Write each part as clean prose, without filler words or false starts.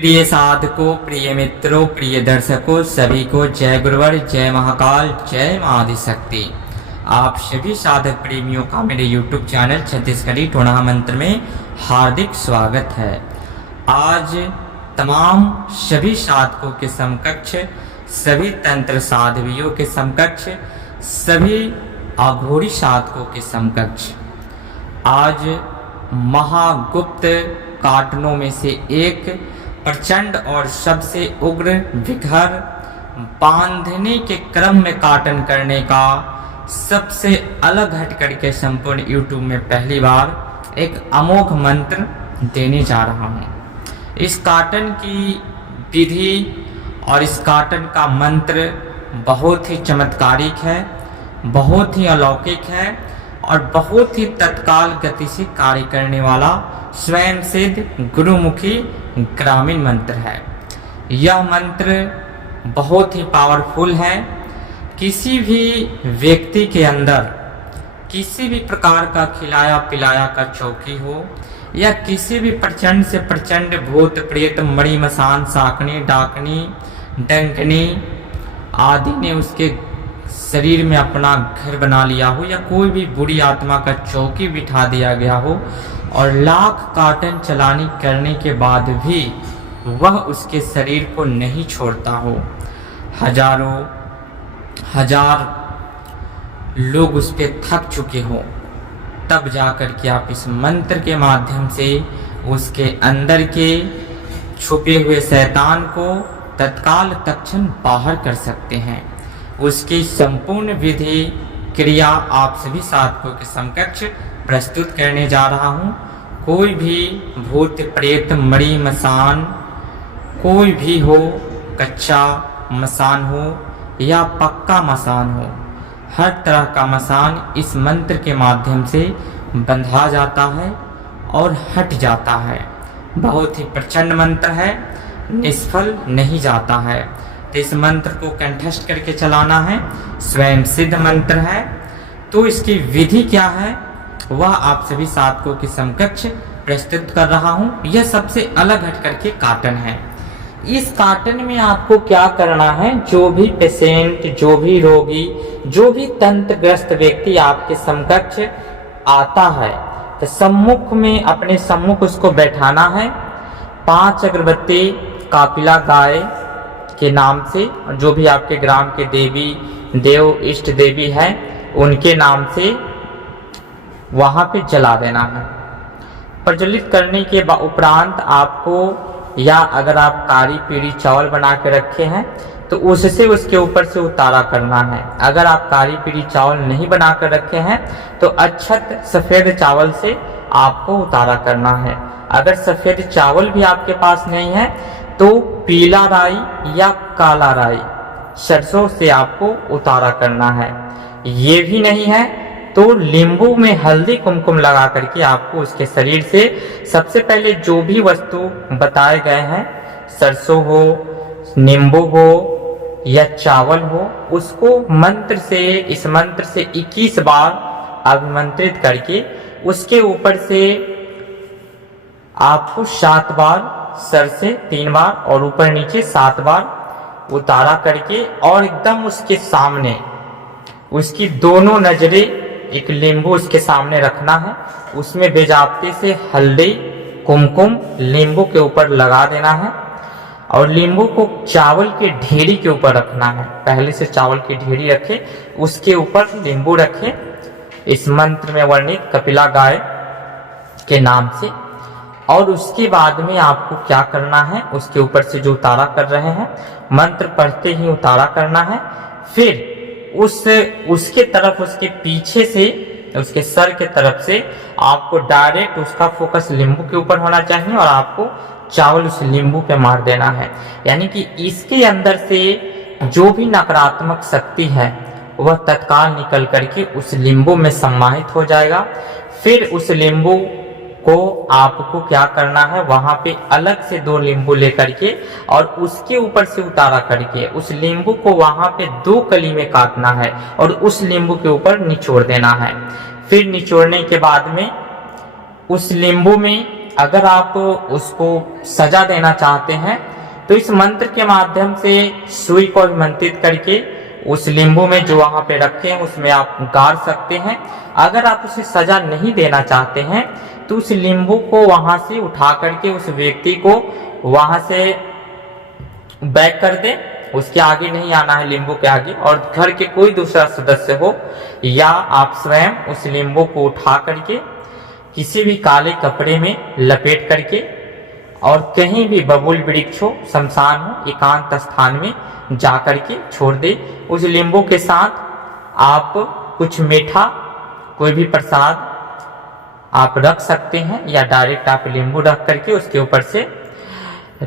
प्रिय साधकों, प्रिय मित्रों, प्रिय दर्शकों, सभी को जय गुरुवर, जय महाकाल, जय मां आदिशक्ति। आप सभी साधक प्रेमियों का मेरे YouTube चैनल छत्तीसगढ़ी टोना मंत्र में हार्दिक स्वागत है। आज तमाम सभी साधकों के समकक्ष, सभी तंत्र साध्वियों के समकक्ष, सभी अघोरी साधकों के समकक्ष आज महागुप्त काटनों में से एक प्रचंड और सबसे उग्र विघर बांधने के क्रम में काटन करने का सबसे अलग हट करके संपूर्ण YouTube में पहली बार एक अमोघ मंत्र देने जा रहा हूँ। इस काटन की विधि और इस काटन का मंत्र बहुत ही चमत्कारिक है, बहुत ही अलौकिक है और बहुत ही तत्काल गति से कार्य करने वाला स्वयं सिद्ध गुरुमुखी ग्रामीण मंत्र है। यह मंत्र बहुत ही पावरफुल है। किसी भी व्यक्ति के अंदर किसी भी प्रकार का खिलाया पिलाया का चौकी हो या किसी भी प्रचंड से प्रचंड भूत प्रेत मणि मसान साकनी डाकनी डंकनी आदि ने उसके शरीर में अपना घर बना लिया हो या कोई भी बुरी आत्मा का चौकी बिठा दिया गया हो और लाख काटन चलानी करने के बाद भी वह उसके शरीर को नहीं छोड़ता हो, हजारों हजार लोग उस पर थक चुके हो, तब जाकर के आप इस मंत्र के माध्यम से उसके अंदर के छुपे हुए शैतान को तत्काल तत्क्षण बाहर कर सकते हैं। उसकी संपूर्ण विधि क्रिया आप सभी साधकों के समकक्ष प्रस्तुत करने जा रहा हूँ। कोई भी भूत प्रेत मणि मसान कोई भी हो, कच्चा मसान हो या पक्का मसान हो, हर तरह का मसान इस मंत्र के माध्यम से बंधा जाता है और हट जाता है। बहुत ही प्रचंड मंत्र है, निष्फल नहीं जाता है। तो इस मंत्र को कंठस्थ करके चलाना है, स्वयं सिद्ध मंत्र है। तो इसकी विधि क्या है वह आप सभी साधकों के समकक्ष प्रस्तुत कर रहा हूँ। यह सबसे अलग हट करके काटन है। इस काटन में आपको क्या करना है, जो भी पेशेंट, जो भी रोगी, जो भी तंत्रग्रस्त व्यक्ति आपके समकक्ष आता है तो सम्मुख में अपने सम्मुख उसको बैठाना है। 5 अगरबत्ती कापिला गाय के नाम से, जो भी आपके ग्राम के देवी देव इष्ट देवी है उनके नाम से वहां पे जला देना है। प्रज्वलित करने के उपरांत आपको, या अगर आप कारी पीली चावल बना के रखे हैं तो उससे उसके ऊपर से उतारा करना है। अगर आप कारी पीली चावल नहीं बना कर रखे हैं तो अच्छत सफेद चावल से आपको उतारा करना है। अगर सफेद चावल भी आपके पास नहीं है तो पीला राई या काला राई सरसों से आपको उतारा करना है। ये भी नहीं है तो नींबू में हल्दी कुमकुम लगा करके आपको उसके शरीर से सबसे पहले जो भी वस्तु बताए गए हैं, सरसों हो, नींबू हो या चावल हो, उसको मंत्र से, इस मंत्र से 21 बार अभिमंत्रित करके उसके ऊपर से आपको 7 बार, सर से 3 बार और ऊपर नीचे 7 बार उतारा करके और एकदम उसके सामने उसकी दोनों नजरें, एक नींबू उसके सामने रखना है। उसमें बेजाप्ते से हल्दी कुमकुम नींबू के ऊपर लगा देना है और नींबू को चावल के ढेरी के ऊपर रखना है। पहले से चावल की ढेरी रखे, उसके ऊपर नींबू रखे इस मंत्र में वर्णित कपिला गाय के नाम से। और उसके बाद में आपको क्या करना है, उसके ऊपर से जो उतारा कर रहे हैं मंत्र पढ़ते ही उतारा करना है। फिर उसके तरफ, उसके पीछे से, उसके सर के तरफ से आपको डायरेक्ट उसका फोकस नींबू के ऊपर होना चाहिए और आपको चावल उस नींबू पे मार देना है। यानी कि इसके अंदर से जो भी नकारात्मक शक्ति है वह तत्काल निकल करके उस नींबू में समाहित हो जाएगा। फिर उस नींबू को आपको क्या करना है, वहां पे अलग से 2 नींबू लेकर के और उसके ऊपर से उतारा करके उस नींबू को वहां पे 2 कली में काटना है और उस नींबू के ऊपर निचोड़ देना है। फिर निचोड़ने के बाद में उस नींबू में अगर आप उसको सजा देना चाहते हैं तो इस मंत्र के माध्यम से सुई को अभिमंत्रित करके उस नींबू में जो वहां पे रखे हैं उसमें आप गाड़ सकते हैं। अगर आप उसे सजा नहीं देना चाहते हैं तो उस नींबू को वहां से उठा करके उस व्यक्ति को वहां से बैक कर दे, उसके आगे नहीं आना है नींबू के आगे, और घर के कोई दूसरा सदस्य हो या आप स्वयं उस नींबू को उठा करके किसी भी काले कपड़े में लपेट करके और कहीं भी बबूल वृक्ष हो, शमशान हो, एकांत स्थान में जा करके छोड़ दे। उस नींबू के साथ आप कुछ मीठा कोई भी प्रसाद आप रख सकते हैं या डायरेक्ट आप नींबू रख करके उसके ऊपर से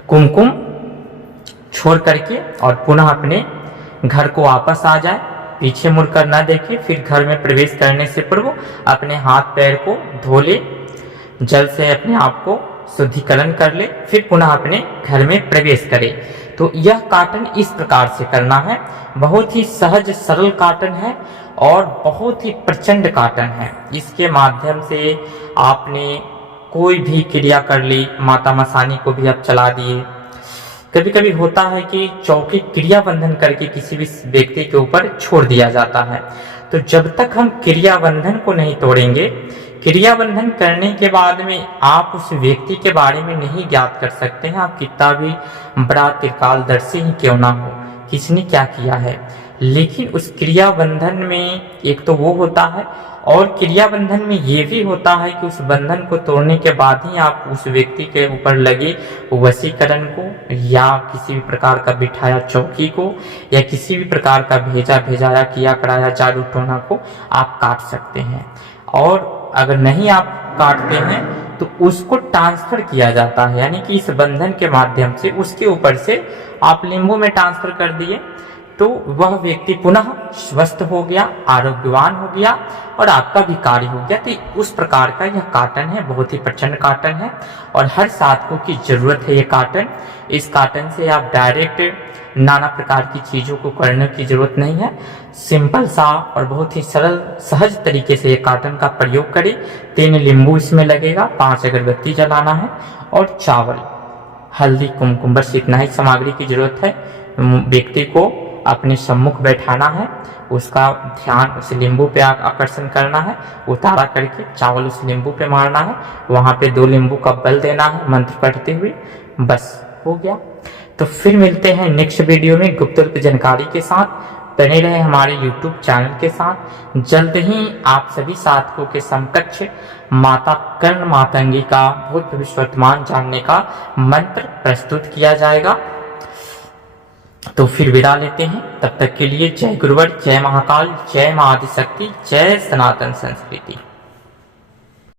कुमकुम छोड़ करके और पुनः अपने घर को वापस आ जाए, पीछे मुड़कर न देखे। फिर घर में प्रवेश करने से पूर्व अपने हाथ पैर को धो ले, जल से अपने आप को शुद्धिकरण कर ले, फिर पुनः अपने घर में प्रवेश करे। तो यह काटन इस प्रकार से करना है। बहुत ही सहज सरल काटन है और बहुत ही प्रचंड काटन है। इसके माध्यम से आपने कोई भी क्रिया कर ली, माता मसानी को भी आप चला दिए। कभी कभी होता है कि चौकी क्रिया बंधन करके किसी भी व्यक्ति के ऊपर छोड़ दिया जाता है। तो जब तक हम क्रिया बंधन को नहीं तोड़ेंगे, क्रिया बंधन करने के बाद में आप उस व्यक्ति के बारे में नहीं ज्ञात कर सकते हैं, आप कितना भी बड़ा त्रिकालदर्शी ही क्यों ना हो, किसने क्या किया है। लेकिन उस क्रिया बंधन में एक तो वो होता है और क्रिया बंधन में ये भी होता है कि उस बंधन को तोड़ने के बाद ही आप उस व्यक्ति के ऊपर लगे वशीकरण को या किसी भी प्रकार का बिठाया चौकी को या किसी भी प्रकार का भेजाया किया कराया जादू टोना को आप काट सकते हैं। और अगर नहीं आप काटते हैं तो उसको ट्रांसफर किया जाता है, यानी कि इस बंधन के माध्यम से उसके ऊपर से आप नींबू में ट्रांसफर कर दिए तो वह व्यक्ति पुनः स्वस्थ हो गया, आरोग्यवान हो गया और आपका भी कार्य हो गया। तो उस प्रकार का यह काटन है, बहुत ही प्रचंड काटन है और हर साधकों की जरूरत है ये काटन। इस काटन से आप डायरेक्ट नाना प्रकार की चीजों को करने की जरूरत नहीं है। सिंपल सा और बहुत ही सरल सहज तरीके से ये काटन का प्रयोग करें। 3 नींबू इसमें लगेगा, 5 अगरबत्ती जलाना है और चावल, हल्दी, कुमकुम, बस इतना ही सामग्री की जरूरत है। व्यक्ति को अपने सम्मुख बैठाना है, उसका ध्यान उस नींबू पे आकर्षण करना है, उतारा करके चावल उस नींबू पे मारना है, वहां पे 2 नींबू का बल देना है मंत्र पढ़ते हुए, बस हो गया। तो फिर मिलते हैं नेक्स्ट वीडियो में गुप्त जानकारी के साथ। बने रहे हमारे YouTube चैनल के साथ। जल्द ही आप सभी साधकों के समकक्ष माता कर्ण मातंगी का भूत भविष्य वर्तमान जानने का मंत्र प्रस्तुत किया जाएगा। तो फिर विदा लेते हैं, तब तक के लिए जय गुरुवर, जय महाकाल, जय मां आदिशक्ति, जय सनातन संस्कृति।